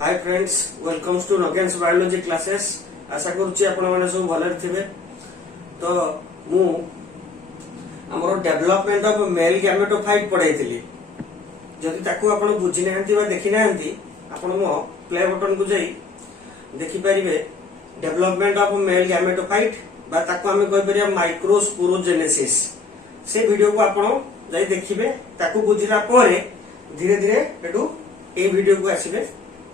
Hi friends, welcomes to Nagen's biology classes. आशा करुच्ची आपण माने सब भले थिबे। तो मु हमरो डेवलपमेंट ऑफ मेल गैमेटोफाइट पढाइथिली। जदि ताकू आपण बुझि नाहंती बा देखि नाहंती, आपण मो प्ले बटन को जाई देखि परिबे। डेवलपमेंट ऑफ मेल गैमेटोफाइट बा ताकू हमें कहि परिया माइक्रोस्पोरोजेनेसिस। से वीडियो को आपण जाई देखिबे। ताकू बुझिला परे धीरे धीरे एटू ए वीडियो को आसीबे।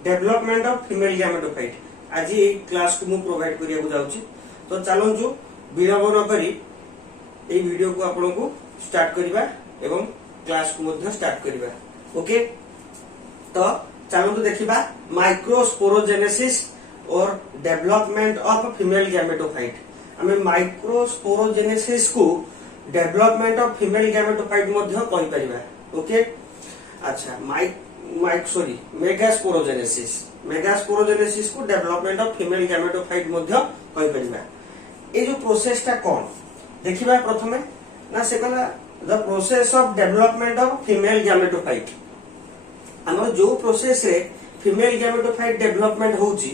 डेवलपमेंट ऑफ फीमेल गैमेटोफाइट आज ये क्लास को मु प्रोवाइड करिया को जाउची। तो चलंजु विलंब न करी ए वीडियो को आपण को स्टार्ट करिबा एवं क्लास को मध्य स्टार्ट करिबा। ओके, तो चलंजु देखिबा माइक्रोस्पोरोजेनेसिस और डेवलपमेंट ऑफ फीमेल गैमेटोफाइट। हमें माइक्रोस्पोरोजेनेसिस को डेवलपमेंट ऑफ फीमेल गैमेटोफाइट मध्य कहि परिबा। ओके, अच्छा मेगास्पोरोजेनेसिस को डेवलपमेंट ऑफ फीमेल गैमेटोफाइट मध्य कहि परिबा। ए जो प्रोसेस टा कोन देखिबा प्रथमे ना से कला the process of development of female gametophyte. हमर जो प्रोसेस रे फीमेल गैमेटोफाइट डेवलपमेंट होउची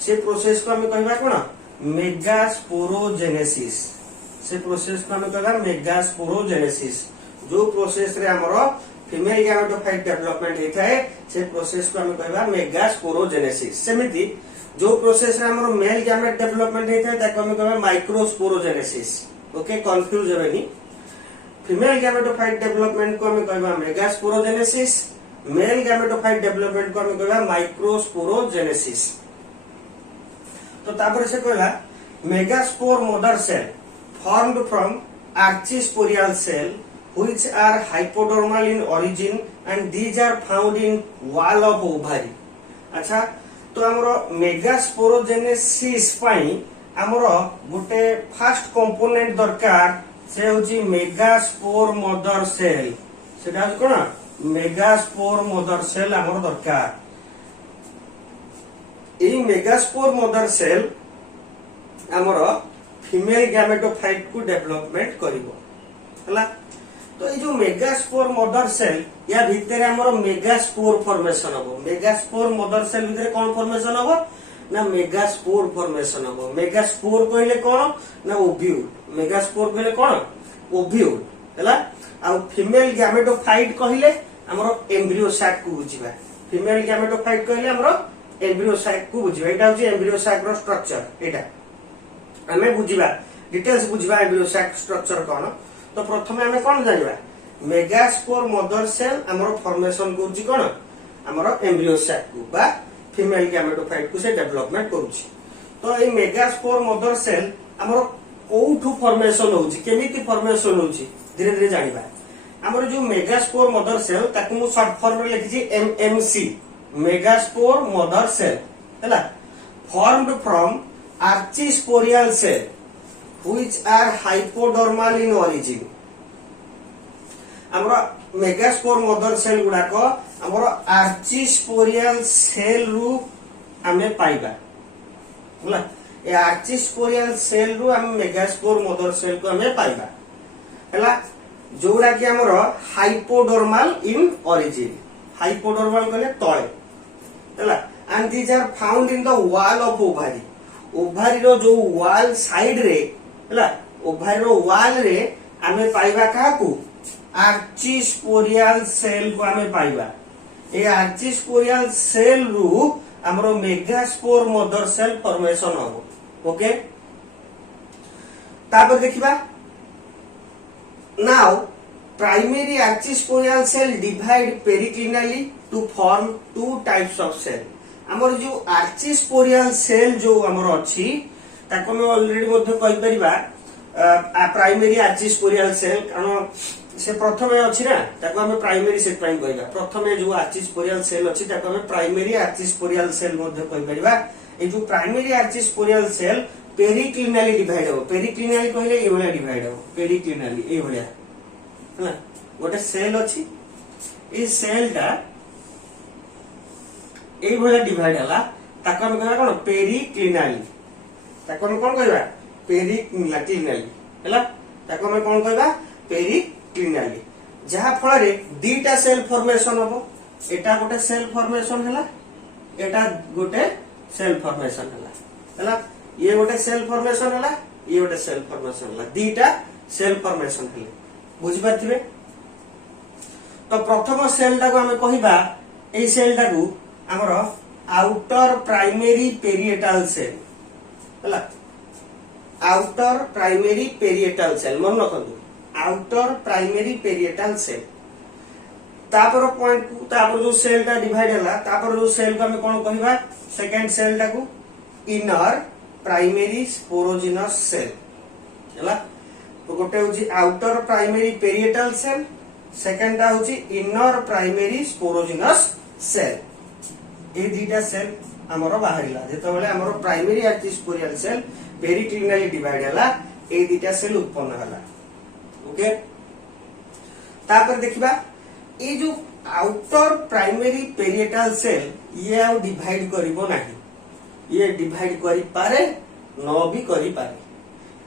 से प्रोसेस को हम कहबा कोन मेगास्पोरोजेनेसिस। से प्रोसेस को हम कहबा मेगास्पोरोजेनेसिस। जो प्रोसेस रे हमरो फीमेल गैमेटोफाइट डेवलपमेंट होता है से प्रोसेस को हम कहबा मेगास्पोरोजेनेसिस। सेमिति जो प्रोसेस रे हमरो मेल गैमेट डेवलपमेंट होता है ताको हम कहबा माइक्रोस्पोरोजेनेसिस। ओके, कंफ्यूज हेबेनी। फीमेल गैमेटोफाइट डेवलपमेंट को हम कहबा मेगास्पोरोजेनेसिस, मेल गैमेटोफाइट डेवलपमेंट को हम कहबा माइक्रोस्पोरोजेनेसिस। तो तापर से कहला megaspore mother cell formed from archisporial cell which are hypodermal in origin and these are found in wall of ovary। अच्छा, तो हमरो मेगास्पोरोजेनेसिस पई हमरो गुटे फर्स्ट कंपोनेंट दरकार से होची मेगास्पोर मदर सेल। सेटा कोन मेगास्पोर मदर सेल हमरो दरकार। ए मेगास्पोर मदर सेल हमरो फीमेल गैमेटोफाइट को डेवलपमेंट करिवो हला। तो ये जो मेगास्पोर मदर सेल या भीतर हमरो मेगास्पोर फॉर्मेशन हबो। मेगास्पोर मदर सेल भीतर कोन फॉर्मेशन हबो ना मेगास्पोर फॉर्मेशन हबो। मेगास्पोर कहले कोन ना ओव्यूल। मेगास्पोर कहले कोन ओव्यूल हला। आ फीमेल गैमेटोफाइट कहले हमरो एम्ब्रियो सैक को बुझिबा। फीमेल गैमेटोफाइट कहले हमरो एम्ब्रियो सैक को बुझिबा। एटा होची एम्ब्रियो सैक रो स्ट्रक्चर। एटा हमें बुझिबा, डिटेल्स बुझिबा एम्ब्रियो सैक स्ट्रक्चर कोन। तो प्रथमे हमें कोन जानिबा मेगास्पोर मदर सेल हमरो फॉर्मेशन करूची कोन हमरो एम्ब्रियो सैक को बा फीमेल गैमेटोफाइट को से डेवलपमेंट करूची। तो ए मेगास्पोर मदर सेल हमरो कोठु फॉर्मेशन होउची, केमिति फॉर्मेशन होउची धीरे धीरे जानिबा। हमरो जो मेगास्पोर मदर सेल ताकू मु शॉर्ट फॉर्म रे लिखिची एमएमसी मेगास्पोर मदर सेल हैला। Formed from archisporial cell which are hypodermal in origin। हमरा मेगास्पोर मदर सेल गुडा को हमरा आर्चिस्पोरियल सेल रु हमें पाइबा होला। ए आर्चिस्पोरियल सेल रु हम मेगास्पोर मदर सेल को हमें पाइबा हैला। जोडा कि हमरा हाइपोडर्मल इन origin। हाइपोडर्मल कहले तळे हैला। And these are found in the wall of ovary. Ovary रो जो वॉल साइड रे हला, ओभारी रो वॉल रे हमें पाइबा काकू आर्चिस्पोरियल सेल को हमें पाइबा। ए आर्चिस्पोरियल सेल रु हमरो मेगास्पोर मदर सेल फॉर्मेशन हो। ओके, तापर देखिबा now primary archesporial cell divide periclinally to form two types of cell. हमर जो आर्चिस्पोरियल सेल जो हमर अछि ताको हम ऑलरेडी मध्ये कहि परिबा प्राइमरी आर्चिस्पोरियल सेल। कारण से प्रथमे अछि ना ताको हम प्राइमरी सेल प्राइम कहिबा। प्रथमे जो आर्चिस्पोरियल सेल अछि ताको हम प्राइमरी आर्चिस्पोरियल सेल मध्ये कहि परिबा। ए जो primary archesporial cell periclinally divide हो। पेरिक्लिनली कहले ए भलिया डिवाइड हो। पेरिक्लिनली ए भलिया हला गोटे सेल अछि। ए सेल दा ए भलिया डिवाइड हला ताको हम कहबा कोन पेरिक्लिनली। ताको हम कोन कहबा पेरिक्लिनली हला। ताको हम कोन कहबा पेरिक्लिनली। जहा फल रे दीटा सेल फॉर्मेशन हबो। एटा गोटे सेल फॉर्मेशन हला एटा गोटे सेल फॉर्मेशन हला ये गोटे सेल फॉर्मेशन हला ये गोटे सेल फॉर्मेशन हला दीटा सेल फॉर्मेशन हले बुझी पाथिबे। तो प्रथम सेल टाको हमें कहिबा एई सेल टाको हमर आउटर प्राइमरी पेरिएटल सेल हला आउटर प्राइमरी पेरिएटल सेल मन रखंतु आउटर प्राइमरी पेरिएटल सेल तापर पॉइंट को तापर जो सेल टा डिवाइड हला तापर जो सेल को हमें कोन कहिबा सेकंड सेल टा को इनर प्राइमरी स्पोरोजिनस सेल हला। तो गोटे होची outer primary parietal cell second टा होची इनर प्राइमरी स्पोरोजिनस सेल ए दीटा सेल हमरो बाहरिला जेतो बेले हमरो primary archesporial cell periclinally divide हला ए दीटा सेल उत्पन्न हला ओके। तापर देखिबा ए जो आउटर प्राइमरी पेरिएटल सेल ये आउ डिवाइड करिवो नाही ये डिवाइड करि पारे न भी करि पारे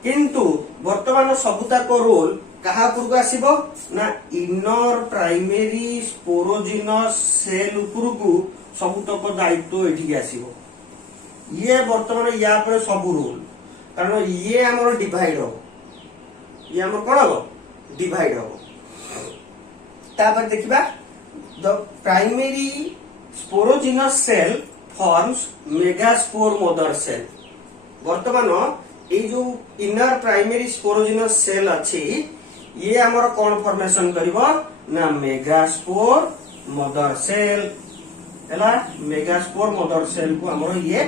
किंतु वर्तमान सबुता को रोल कहा पुरको आसीबो ना इनर प्राइमरी स्पोरोजिनस सेल उपरको सबुतक दायित्व एठी आसीबो ये वर्तमान या पर सब रोल कारण ये हमर डिवाइड हो ये हमर कोन हो डिवाइड हो। तापर देखिबा the primary sporogenous cell forms megaspore mother cell वर्तमान ए जो इनर प्राइमरी स्पोरोजिनस सेल अछि ये हमर कोन फॉर्मेशन करिवो ना मेगास्पोर मदर सेल हला मेगास्पोर मदर सेल को हमर ये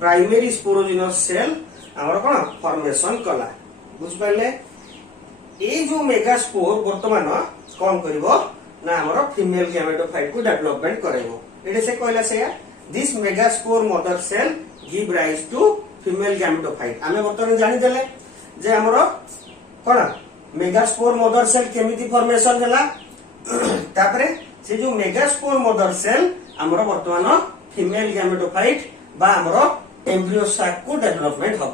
प्राइमरी स्पोरोजिनस सेल हमर कोन फॉर्मेशन कला बुझ पाले। ए जो मेगास्पोर वर्तमान कोन करिवो ना हमर फीमेल गैमेटोफाइट को डेवलपमेंट करेबो एटे से कहला से this megaspore mother cell give rise to female gametophyte आमे वर्तमान जानि देले जे हमर कोन मेगास्पोर मदर सेल केमिति फॉर्मेशन हला तापरे से जो मेगास्पोर मदर सेल हमर वर्तमान फीमेल गैमेटोफाइट बा हमर एम्ब्रियो साक को डेवलपमेंट हो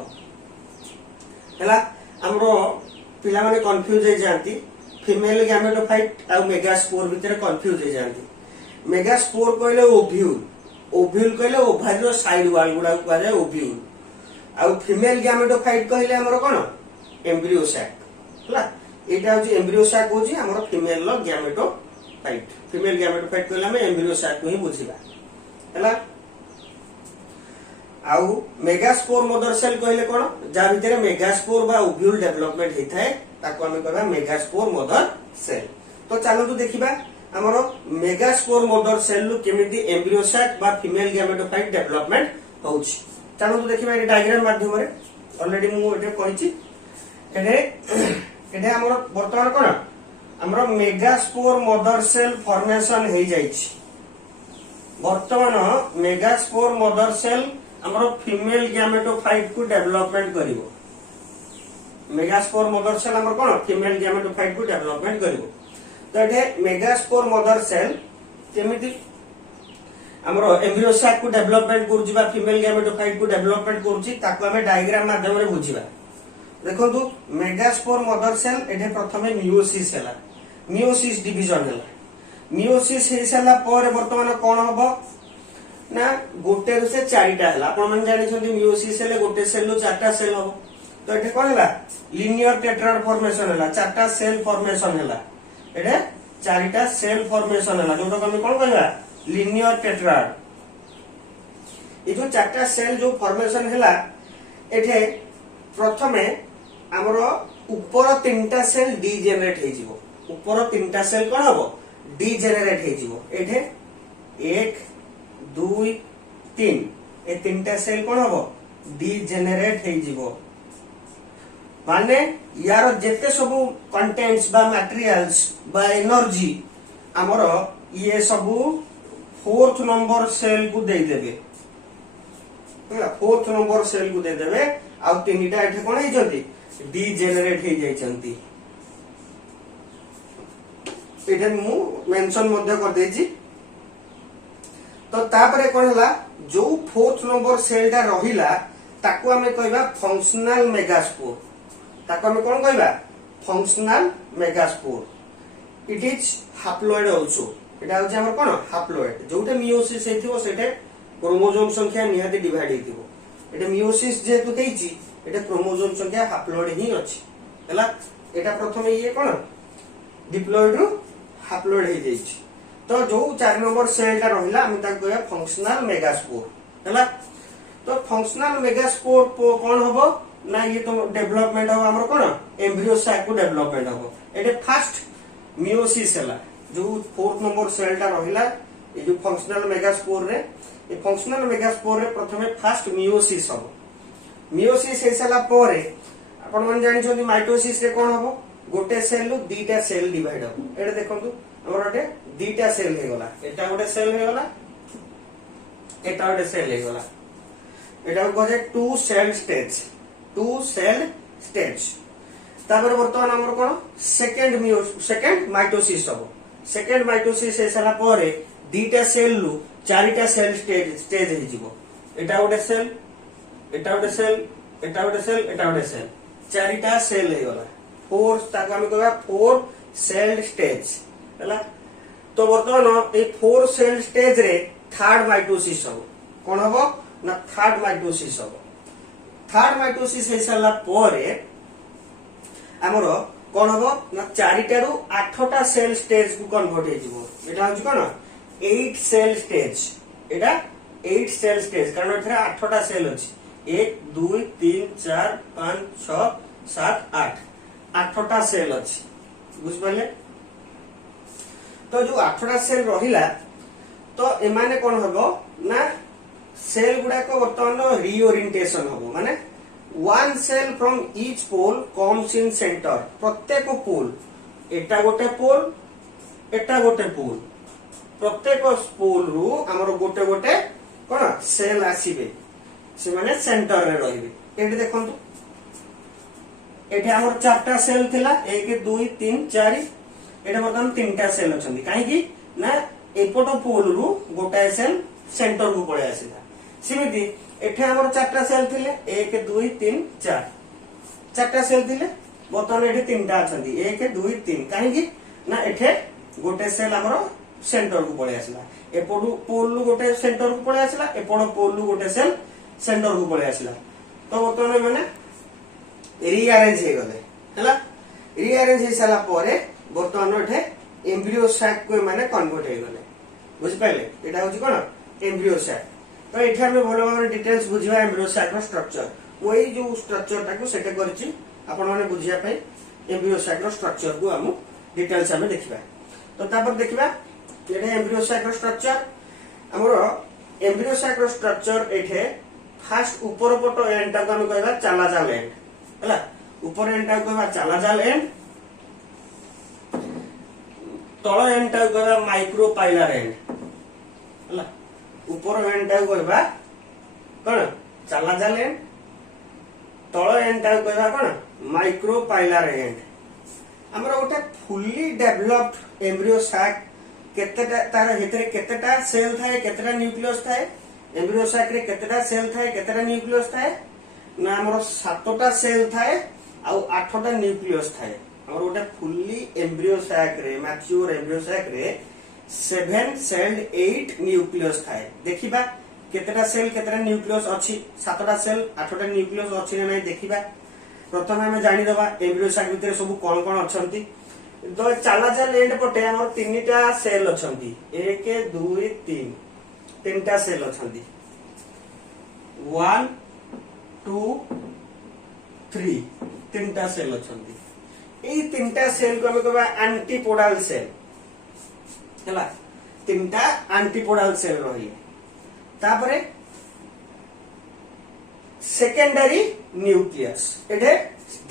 हला हमरो पिला माने कंफ्यूज हो जांती फीमेल गैमेटोफाइट आ मेगास्पोर भीतर कंफ्यूज हो जांती मेगास्पोर कहले ओव्यूल ओव्यूल कहले ओभारियो साइड वाल गुडा को कहले ओव्यूल आ फीमेल गैमेटोफाइट कहले हमर कोन एम्ब्रियो साक हला एटा होची एम्ब्रियो साक होची हमर फीमेल लो गैमेटोफाइट फीमेल गैमेटोफाइट कहले हम एम्ब्रियो साक को ही बुझिबा हला। आउ मेगास्पोर मदर सेल कहले कोन जा भीतर मेगास्पोर बा ओव्यूल डेवलपमेंट हेथाय ताको हम कहबा मेगास्पोर मदर सेल। तो चलो तो देखिबा हमरो मेगास्पोर मदर सेल लु केमिति एम्ब्रियो साक बा फीमेल गैमेटोफाइट डेवलपमेंट होउची चलो तो देखिबा ए डायग्राम माध्यम रे ऑलरेडी मु एटे कहिची एटे हमरो वर्तमान कोन हमरो मेगास्पोर मदर सेल फॉर्मेशन हे जाईची वर्तमान मेगास्पोर मदर सेल हमरो फीमेल गैमेटोफाइट को डेवलपमेंट करिवो मेगास्पोर मदर सेल हमर कोन फीमेल गैमेटोफाइट को डेवलपमेंट करिवो। तो एटे मेगास्पोर मदर सेल केमिति हमरो एम्ब्रियो साक को डेवलपमेंट करूची बा फीमेल गैमेटोफाइट को डेवलपमेंट करूची ताको हमें डायग्राम माध्यम रे बुझिबा देखंतु मेगास्पोर मदर सेल एटे प्रथमे मियोसिस हला मियोसिस डिवीजन हला मियोसिस हे सला पर वर्तमान कोन हबो ना गोटे से चारिटा हला आपण मन जानि छथि मियोसिस हेले गोटे सेल लो चारटा सेल हबो। तो एटे कोन हला लिनियर टेट्राड फॉर्मेशन हला चारटा सेल फॉर्मेशन हला एटे चारिटा सेल फॉर्मेशन हला जोटा हम कोन कहबा लिनियर टेट्राड ए जो चारटा सेल जो फॉर्मेशन हला एटे प्रथमे हमरो ऊपर तीनटा सेल डीजेनरेट हे जिवो ऊपर तीनटा सेल कोन हबो डीजेनरेट हे जिवो एटे 1 2 3 ए तीनटा सेल कोन हबो डीजेनरेट हे जिवो माने यार जेते सब कंटेंट्स बा मटेरियल्स बा एनर्जी हमरो ये सब फोर्थ नंबर सेल को दे देबे फोर्थ नंबर सेल को दे देबे आ तीनटा एठे कोन हे जंती डीजेनरेट हे जाय चंती एठे मु मेंशन मध्ये कर देजी। तो तापरे कोन हला जो फोर्थ नंबर सेल टा रहिला ताको हमें कहबा फंक्शनल मेगास्पोर ताको हमें कोन कहबा functional megaspore it is haploid also एटा होचे हमर कोन हैप्लॉइड जोटा मियोसिस हेथिबो सेटे क्रोमोसोम संख्या निहाती डिवाइड हेतिबो एटा मियोसिस जेतु देइची एटा क्रोमोसोम संख्या हाप्लॉइड ही अछि हला एटा प्रथम ये कोन डिप्लॉइड रु हाप्लॉइड हे जाइची तो जो 4 नंबर सेल टा रहिला हम ता कहया फंक्शनल मेगास्पोर हला तो फंक्शनल मेगास्पोर कोन हबो ना ये तो डेवलपमेंट हो हमर कोन एम्ब्रियो सैक को डेवलपमेंट हो एटे फर्स्ट मियोसिस हला जो 4th नंबर सेल टा रहिला ये जो फंक्शनल मेगास्पोर रे ये फंक्शनल मेगास्पोर रे प्रथमे फर्स्ट मियोसिस हो मियोसिस हेसला परे आपण मन जानि छथि माइटोसिस रे कोन हबो गोटे सेल रु दीटा सेल डिवाइड हो एटा देखंतु हमर ओटे दीटा सेल हे गला एटा गोटे सेल हे गला एटा गोटे सेल हे गला एटा को कहे टू सेल स्टेज तापर वर्तमान हमर कोन सेकंड माइटोसिस हबो सेकंड माइटोसिस हेसला परे दीटा सेल रु चारिटा सेल स्टेज हे जिवो एटा गोटे सेल एटा गोटे सेल एटा गोटे सेल एटा गोटे सेल चारिटा सेल हे गला फोर ताको हम कहबा 4 सेल स्टेज हला तो वर्तमान ए 4 सेल स्टेज रे थर्ड माइटोसिस हबो कोन हबो ना थर्ड माइटोसिस हबो थर्ड माइटोसिस हे साला परे हमर कोन हबो ना चारिटा रु 8टा सेल स्टेज को कन्वर्ट हे जिवो एटा होची कोन 8 सेल स्टेज एटा 8 सेल स्टेज कारण एथरा 8टा सेल अछि 1 2 3 4 5 6 7 8 8टा सेल अछि बुझ पले तो जो 8टा सेल रहिला तो एमाने कोन हबो ना सेल गुडा को वर्तमान रीओरिएंटेशन हबो माने one cell from each pole comes in centre प्रत्येक पोल एटा गोटे पोल प्रत्येक पोल रु हमर गोटे गोटे कोन सेल आसीबे से माने सेंटर रे रहिबे एठी देखंतु एठी हमर 4टा सेल थिला 1 2 3 4 एटा वर्तमान 3टा सेल अछंदी काहे कि ना एपट पोल रु गोटा सेल सेंटर को पळे आसीला सिमिति एठे हमर 4टा सेल थिले 1 2 3 4 4टा सेल थिले वर्तमान एठे 3टा अछंदी 1 2 3 काहे कि ना एठे गोटे सेल हमर सेंटर को पळे आसीला एपट पोल रु गोटे सेंटर को पळे आसीला एपट पोल रु गोटे सेल सेंटर को पळे आसीला तो वर्तमान माने रीअरेंज हे गले हला रीअरेंज हे साला परे वर्तमान एठे एम्ब्रियो सैक को माने कन्वर्ट हे गले बुझ पाइले एटा होची कोन एम्ब्रियो सैक तो एठा में भलो भाबरे डिटेल्स बुझिबा एम्ब्रियो सैक रो स्ट्रक्चर ओई जो स्ट्रक्चर टाको सेटे करछि आपण माने बुझिया पई एम्ब्रियो सैक रो स्ट्रक्चर को हम डिटेल्स हमें देखिबा तो तापर देखिबा एठे एम्ब्रियो सैक रो स्ट्रक्चर हमरो एम्ब्रियो सैक रो स्ट्रक्चर एठे फर्स्ट ऊपर पटो एंड टाको हम कहबा चालाजाल एंड हला ऊपर एंड टाको कहबा चालाजाल एंड तळ एंड टाको कहबा माइक्रोपाइलर एंड हला ऊपर एंड टाको कहबा कोन चालाजाल एंड तळ एंड टाको कहबा कोन माइक्रोपाइलर एंड हमर गोटे फुल्ली डेवलप्ड एम्ब्रियो सैक केतेटा तार हितरे केतेटा सेल थाए केतेटा न्यूक्लियस थाए एम्ब्रियो सैक रे केतेटा सेल थाए केतेटा न्यूक्लियस थाए ना हमर 7टा सेल थाए आ 8टा न्यूक्लियस थाए हमर गोटे फुल्ली एम्ब्रियो सैक रे मैच्योर एम्ब्रियो सैक रे 7 सेल्ड 8 न्यूक्लियस थाए देखिबा केतेटा सेल केतेटा न्यूक्लियस अछि 7टा सेल 8टा न्यूक्लियस अछि ना नै देखिबा प्रथम हमें जानि दबा एम्ब्रियो सैक भितर सब कोन कोन अछंती तो चालाजाल एंड पटे हमर 3टा सेल अछंती 1 2 3 3टा सेल अछंती 1 2 3 3टा सेल अछंती एई 3टा सेल को हम कहबा एंटीपोडल सेल हला 3टा एंटीपोडल सेल रही तापरे सेकेंडरी न्यूक्लियस एठे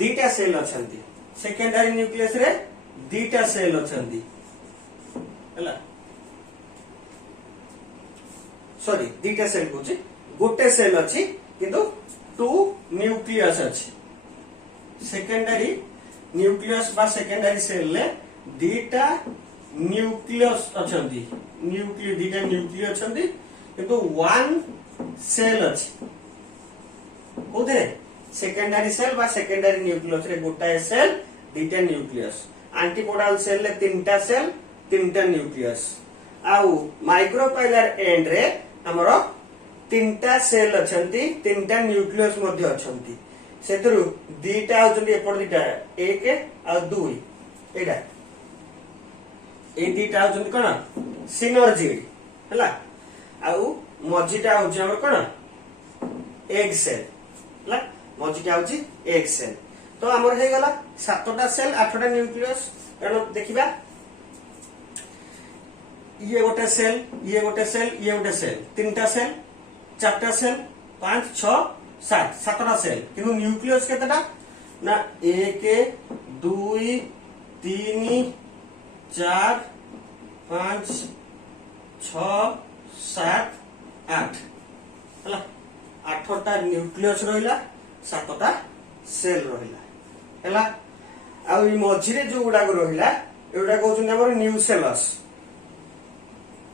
2टा सेल अछंती सेकेंडरी न्यूक्लियस रे 2टा सेल अछंती हला सॉरी 2टा सेल कोची गोटे सेल अछि किंतु 2 न्यूक्लियस अछि सेकेंडरी न्यूक्लियस बा सेकेंडरी सेल ले 2टा न्यूक्लियस अछंती न्यूक्लियस 2टा न्यूक्लियस अछंती किंतु 1 सेल अछि कोदे सेकेंडरी सेल बा सेकेंडरी न्यूक्लियस रे गोटाए सेल 2टा न्यूक्लियस एंटीपोडल सेल ले 3टा सेल 3टा न्यूक्लियस आउ माइक्रोपाइलर एंड रे हमरो तीनटा सेल अछंती तीनटा न्यूक्लियस मध्ये अछंती सेतरु दीटा होचंती एपट दीटा 1 आ 2 एडा ए दीटा होचंती कोन सिनर्जिड हला आउ मझीटा होची हमर कोन एग सेल हला मझीटा होची एग सेल तो हमर हे गला 7टा सेल 8टा न्यूक्लियस एनो देखिबा ये गोटे सेल ये गोटे सेल ये गोटे सेल तीनटा सेल चारटा सेल 5 6 7 7टा सेल किंतु न्यूक्लियस केतेटा ना 1 2 3 4 5 6 7 8 हला 8टा न्यूक्लियस रहिला 7टा सेल रहिला हला आ ई मझिरे जो गुडा रहिला एउडा कहउछन हमर न्यूसेलस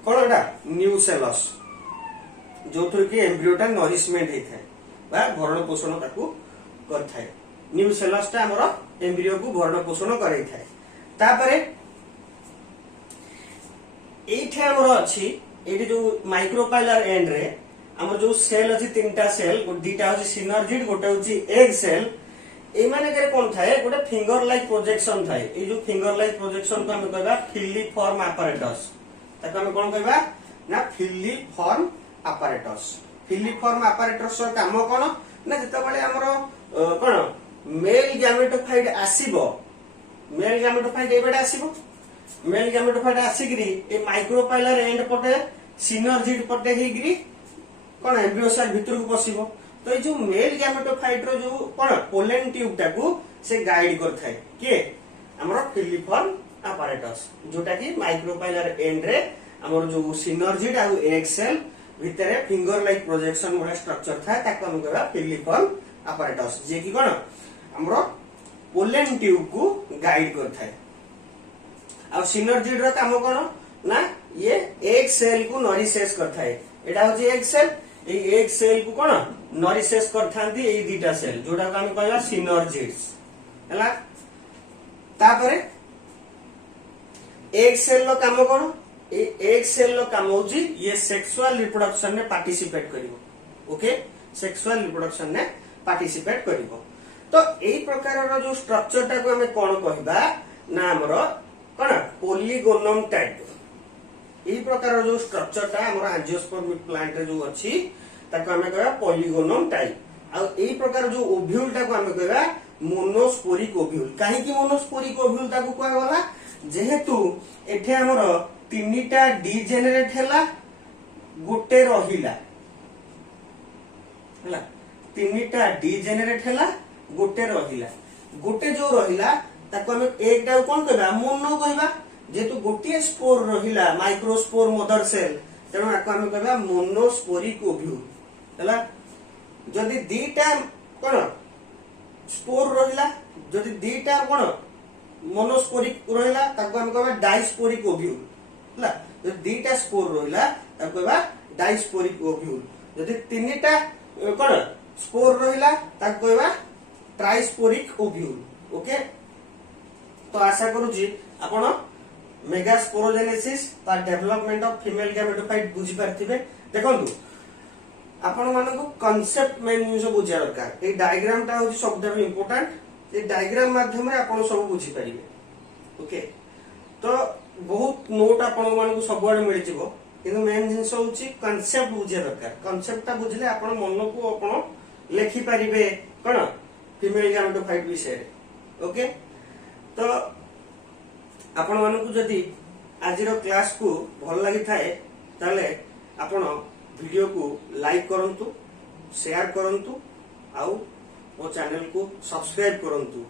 कोन एटा न्यूसेलस जो थोर कि एम्ब्रियोटा नरिशमेंट हे थाए बा भरण पोषण ताकू कर थाए न्यूसेलस ता हमर एम्ब्रियो को भरण पोषण करै थाए तापरे एठे हमर अछि एठी जो माइक्रोपाइलर एंड रे हमर जो सेल अछि तीनटा सेल दीटा अछि सिनर्जिड गोटे अछि एग सेल ए माने करे कोन थाए गोटे फिंगर लाइक प्रोजेक्शन थाए ए जो फिंगर लाइक प्रोजेक्शन को हम कहबा फिलिफॉर्म apparatus ताको हम कोन कहबा ना फिलिफॉर्म apparatus फिलिफॉर्म apparatus रो काम कोन ना जते बळे हमरो कोन मेल गैमेटोफाइट आसीबो मेल गैमेटोफाइट एबेडा आसीबो मेल गैमेटोफाइट आसीगिरी ए माइक्रोपाइलर एंड पटे सिनर्जिड पटे हेगिरी कोन एम्ब्रियो सेल भितर को पसिबो तो ये जो मेल गैमेटोफाइट रो जो कोन पोलन ट्यूब टाकू से गाइड कर थाए के हमरो फिलिफॉर्म apparatus जोटा कि माइक्रोपाइलर एंड रे हमर जो सिनर्जिड आ एग सेल भितरे फिंगर लाइक प्रोजेक्शन वाला स्ट्रक्चर था ताको हम कहबा फिलिफॉर्म apparatus जे कि कोन हमरो पोलन ट्यूब को गाइड कर थाए आ सिनर्जिड रो काम कोन ना ये एग सेल को नरिशेस कर थाए एटा होची एग सेल ए एग सेल को कोन नरिशेस कर थांती ए दीटा सेल जोटा को हम कहबा सिनर्जिड्स हला तापरे एग सेल लो काम कोन ए एग सेल लो काम होची ये सेक्सुअल रिप्रोडक्शन ने पार्टिसिपेट करिवो ओके सेक्सुअल रिप्रोडक्शन ने पार्टिसिपेट करिवो तो एई प्रकार रो जो स्ट्रक्चर टा को हमें कोन कहबा ना हमरो कोन पॉलीगोनम टाइप एई प्रकार जो स्ट्रक्चर टा हमरो एंजियोस्पर्मिक प्लांट रे जो अछि ताको हमें कहबा पॉलीगोनम टाइप आ एई प्रकार जो ओव्यूल टा को हमें कहबा मोनोस्पोरिक ओव्यूल काहे कि मोनोस्पोरिक ओव्यूल ता को कहबा गला जेहेतु एठे हमरो तीनटा डीजेनरेट हैला गोटे रहिला हैला तीनटा डीजेनरेट हैला गोटे रहिला गोटे जो रहिला ताको हम एकटा कोन कहबा मोनो कहबा जेतु गोटे स्पोर रहिला माइक्रोस्पोर मदर सेल तेनो आको हम कहबा मोनोस्पोरिक ओव्यूल हैला जदी दीटा कोन स्पोर रहिला जदी दीटा कोन मोनोस्पोरिक रहिला ताको हम कहबा डाइस्पोरिक ओव्यूल हैला जदी दीटा स्पोर रहिला ताको कहबा डाइस्पोरिक ओव्यूल जदी तीनटा कोन स्पोर रहिला ताको कहबा ट्राइस्पोरिक ओव्यूल ओके तो आशा करूची आपण मेगास्पोरोजेनेसिस ता डेवलपमेंट ऑफ फीमेल गैमेटोफाइट बुझी पारथिबे देखंतु आपण मानको कांसेप्ट मेन न्यूज बुझिया दरकार ए डायग्राम ता होची सबसे इंपोर्टेंट ए डायग्राम माध्यम रे आपण सब बुझी परिबे ओके तो बहुत नोट आपण मानको सबवाडे मिलि जिवो किंतु मेन जिंस होची कांसेप्ट बुझिया दरकार कांसेप्ट ता बुझले आपण मन को आपण लेखि परिबे कोन फीमेल गैमेटोफाइट विषय ओके तो आपण मानको जदी आजिरो क्लास को भल लागि थाए ताले आपण वीडियो को लाइक करंतु शेयर करंतु आउ मो चैनल को सब्सक्राइब करंतु।